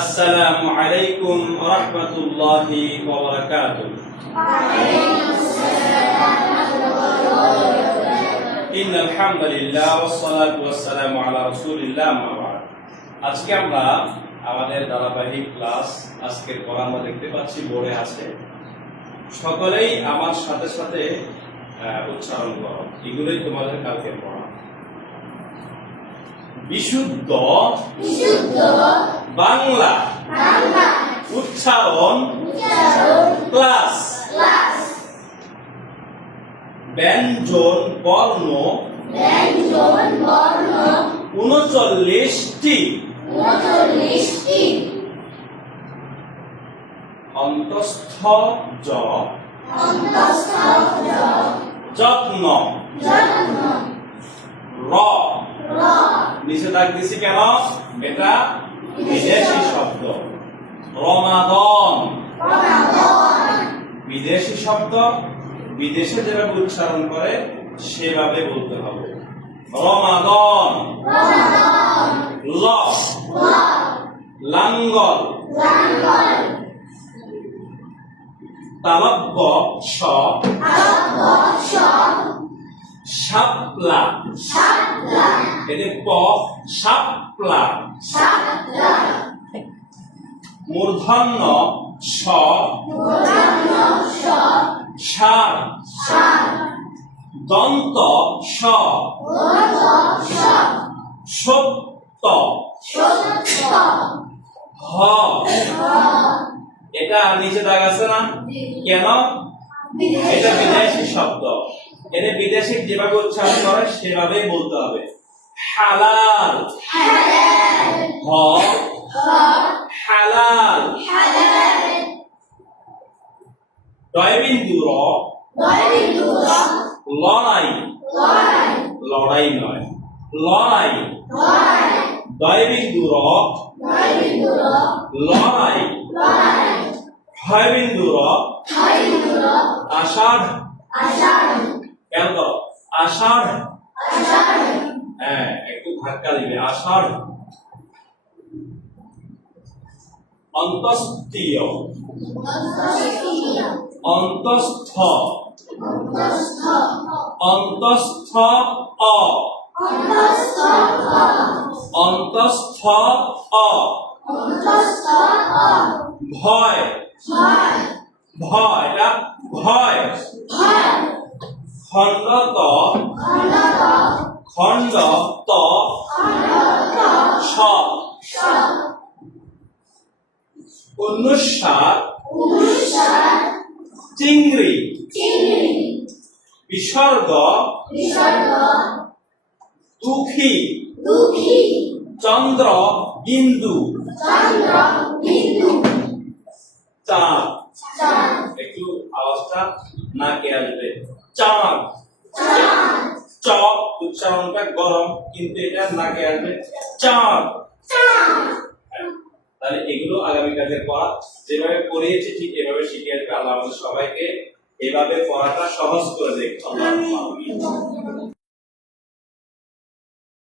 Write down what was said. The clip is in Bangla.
আসসালামু আলাইকুম ওয়া রাহমাতুল্লাহি ওয়া বারাকাতুহু। ইন্নাল হামদুলিল্লাহ ওয়াস সালাতু ওয়াস সালামু আলা রাসূলিল্লাহ আম্মা বা'দ। আজকে আমরা আমাদের ধারাবাহিক ক্লাস আজকের পড়া আমরা দেখতে পাচ্ছি বোর্ডে আছে। সকলেই আমার সাথে সাথে উচ্চারণ করো, এগুলোই তোমাদের কালকে পড়া। বিশুদ্ধ বাংলা উচ্চারণ ক্লাস। ব্যঞ্জন বর্ণ ৩৯টি। অন্তঃস্থ জ যত্ন। র নিচে দাগ দিছি কেন? এটা বিদেশি শব্দ। রমাদন বিদেশি শব্দ, বিদেশে যেভাবে উচ্চারণ করে সেভাবে বলতে হবে। রমাদন। ল লাঙ্গল। তালব্য শ শাপলা। এতে প শাপলা। মূর্ধন্য ষ ষাঁড়। দন্ত স সত্য। হ এটা নিচে দাগ আছে না কেন? এটা বিদেশি শব্দ, এতে বিদেশি যেভাবে উচ্চারণ করে সেভাবেই বলতে হবে। হালাল। হ হালাল। দয়বিন্দু র লড়াই। লড়াই নয়, লড়াই। দয়বিন্দু র লড়াই। ক্ষয়বিন্দু র আষাঢ়। কেন তো আষাঢ়? হ্যাঁ, একটু ধাক্কা দিবে। আষাঢ়। অন্তঃস্থীয় অন্তঃস্থ। অন্তঃস্থ অ অন্তঃস্থ অ। ভয়। ভয় এটা ভয়। খণ্ডত খণ্ড ত স। অনুসার চিংড়ি। বিসর্গ দুঃখী। চন্দ্র বিন্দু। চাঁদ। একটু আওয়াজটা নাকে আসবে। চাঁদ। চ উচ্চারণটা গরম, কিন্তু এটা নাকে আসবে। চাঁদ। তাহলে এগুলো আগামী কাজের পড়া, যেভাবে পড়িয়েছি ঠিক এভাবে শিখিয়ে দেবে। আল্লাহ আমাদের সবাইকে এভাবে পড়াটা সহজ করে দেখ।